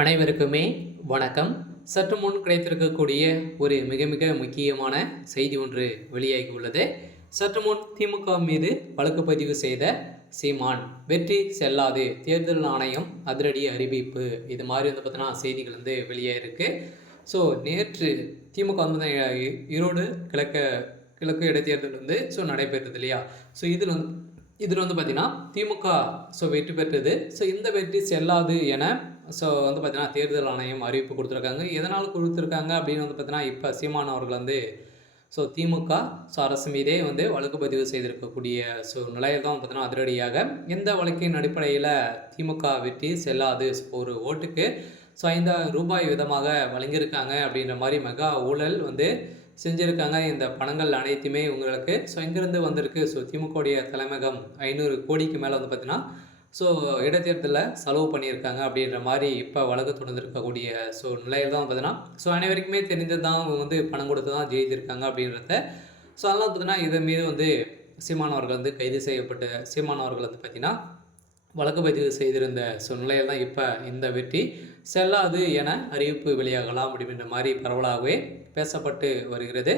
அனைவருக்குமே வணக்கம். சற்று முன் கிடைத்திருக்கக்கூடிய ஒரு மிக மிக முக்கியமான செய்தி ஒன்று வெளியாகி உள்ளது. சற்று முன் திமுக மீது வழக்கு பதிவு செய்த சீமான் வெற்றி செல்லாது, தேர்தல் ஆணையம் அதிரடி அறிவிப்பு, இது மாதிரி வந்து பார்த்தீங்கன்னா செய்திகள் வந்து வெளியாயிருக்கு. ஸோ நேற்று திமுக வந்து ஈரோடு கிழக்கு இடைத்தேர்தல் வந்து நடைபெற்றது இல்லையா? ஸோ இதில் வந்து பார்த்தீங்கன்னா திமுக வெற்றி பெற்றது. இந்த வெற்றி செல்லாது என வந்து பார்த்தீங்கன்னா தேர்தல் ஆணையம் அறிவிப்பு கொடுத்துருக்காங்க. எதனால் கொடுத்துருக்காங்க அப்படின்னு வந்து பார்த்தீங்கன்னா, இப்போ சீமான் அவர்கள் வந்து திமுக அரசு மீதே வந்து வழக்கு பதிவு செய்திருக்கக்கூடிய நிலையில் தான் பார்த்தீங்கன்னா அதிரடியாக எந்த வழக்கின் அடிப்படையில் திமுக வெற்றி செல்லாது, ஒரு ஓட்டுக்கு ரூபாய் 5,000 விதமாக வழங்கியிருக்காங்க அப்படின்ற மாதிரி மெகா ஊழல் வந்து செஞ்சுருக்காங்க. இந்த பணங்கள் அனைத்துமே உங்களுக்கு எங்கேருந்து வந்திருக்கு? திமுகவுடைய தலைமையகம் 500 கோடிக்கு மேலே வந்து பார்த்தீங்கன்னா இடைத்தேர்தலில் செலவு பண்ணியிருக்காங்க அப்படின்ற மாதிரி இப்போ வழக்கு தொடர்ந்துருக்கக்கூடிய நிலையில் தான் பார்த்தீங்கன்னா அனைவருக்குமே தெரிஞ்சது தான், அவங்க வந்து பணம் கொடுத்து தான் ஜெயித்திருக்காங்க அப்படின்றத. அதெல்லாம் பார்த்தீங்கன்னா இதன் மீது வந்து சீமான் அவர்கள் வந்து கைது செய்யப்பட்ட சீமான் அவர்கள் வந்து பார்த்திங்கன்னா வழக்கு பதிவு செய்திருந்த நிலையில் தான் இப்போ இந்த வெற்றி செல்லாது என அறிவிப்பு வெளியாகலாம் அப்படின்ற மாதிரி பரவலாகவே பேசப்பட்டு வருகிறது.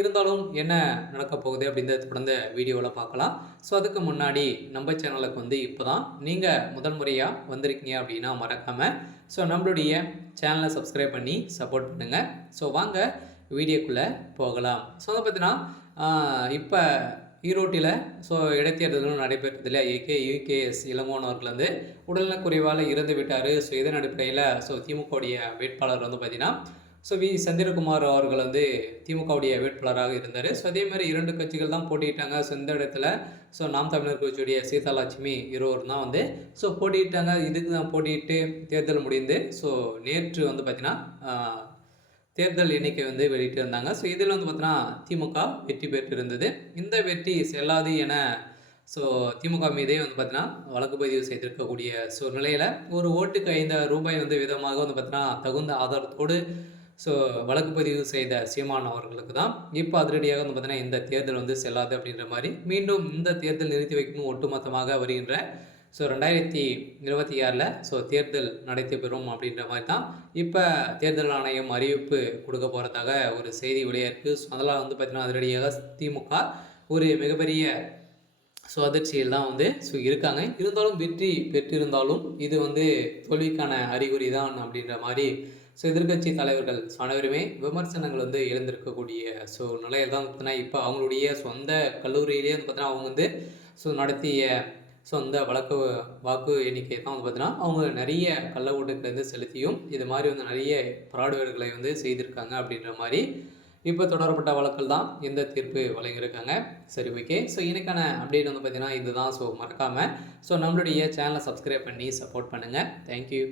இருந்தாலும் என்ன நடக்கப் போகுது அப்படின்றத தொடர்ந்த வீடியோவில் பார்க்கலாம். அதுக்கு முன்னாடி நம்ம சேனலுக்கு வந்து இப்போ தான் நீங்கள் முதல் முறையாக வந்திருக்கீங்க அப்படின்னா மறக்காமல் நம்மளுடைய சேனலை சப்ஸ்கிரைப் பண்ணி சப்போர்ட் பண்ணுங்கள். வாங்க வீடியோக்குள்ளே போகலாம். அதை பார்த்தீங்கன்னா இப்போ ஈரோட்டில் இடைத்தேர்தலும் நடைபெற்றதில் யூகேஎஸ் இளங்கோவன் அவர்கள் வந்து உடல்நலக்குறைவால் இறந்து விட்டார். இதன் அடிப்படையில் திமுகவுடைய வேட்பாளர் வந்து பார்த்திங்கன்னா வி சந்திரகுமார் அவர்கள் வந்து திமுகவுடைய வேட்பாளராக இருந்தார். அதே மாதிரி 2 கட்சிகள் தான் போட்டிட்டாங்க. இந்த இடத்துல நாம் தமிழர் கட்சியுடைய சீதாலட்சுமி இருவர் தான் வந்து போட்டிட்டாங்க. இதுக்கு தான் போட்டிட்டு தேர்தல் முடிந்து நேற்று வந்து பார்த்திங்கன்னா தேர்தல் எண்ணிக்கை வந்து வெளியிட்டிருந்தாங்க. இதில் வந்து பார்த்தீங்கன்னா திமுக வெற்றி பெற்றிருந்தது. இந்த வெற்றி செல்லாது என திமுக மீதே வந்து பார்த்தீங்கன்னா வழக்கு பதிவு செய்திருக்கக்கூடிய நிலையில் ஒரு ஓட்டுக்கு 5,000 ரூபாய் வந்து விதமாக வந்து பார்த்தீங்கன்னா தகுந்த ஆதாரத்தோடு வழக்கு பதிவு செய்த சீமான் அவர்களுக்கு தான் இப்போ அதிரடியாக வந்து பார்த்தீங்கன்னா இந்த தேர்தல் வந்து செல்லாது அப்படின்ற மாதிரி மீண்டும் இந்த தேர்தல் நிறுத்தி வைக்கணும் ஒட்டுமொத்தமாக வருகின்ற 2026 தேர்தல் நடைபெறும் அப்படின்ற மாதிரி தான் இப்போ தேர்தல் ஆணையம் அறிவிப்பு கொடுக்க போகிறதாக ஒரு செய்தி வெளியாயிருக்கு. அதெல்லாம் வந்து பார்த்திங்கன்னா அதிரடியாக திமுக ஒரு மிகப்பெரிய அதிர்ச்சியில் தான் வந்து இருக்காங்க. இருந்தாலும் வெற்றி பெற்றிருந்தாலும் இது வந்து தோல்விக்கான அறிகுறி தான் அப்படின்ற மாதிரி எதிர்கட்சி தலைவர்கள் அனைவருமே விமர்சனங்கள் வந்து எழுந்திருக்கக்கூடிய நிலையில் தான் பார்த்தீங்கன்னா இப்போ அவங்களுடைய சொந்த கல்லூரியிலே வந்து பார்த்தீங்கன்னா அவங்க வந்து நடத்திய அந்த வாக்கு எண்ணிக்கை தான் வந்து பார்த்தீங்கன்னா அவங்க நிறைய கள்ள ஓட்டுலேருந்து செலுத்தியும் இது மாதிரி வந்து நிறைய ஃப்ராடுவேர்களை வந்து செய்திருக்காங்க அப்படின்ற மாதிரி இப்போ தொடரப்பட்ட வழக்கில் தான் எந்த தீர்ப்பு வழங்கியிருக்காங்க. சரி, ஓகே. எனக்கான அப்டேட் வந்து பார்த்தீங்கன்னா இதுதான். மறக்காமல் நம்மளுடைய சேனலை சப்ஸ்கிரைப் பண்ணி சப்போர்ட் பண்ணுங்கள். தேங்க்யூ.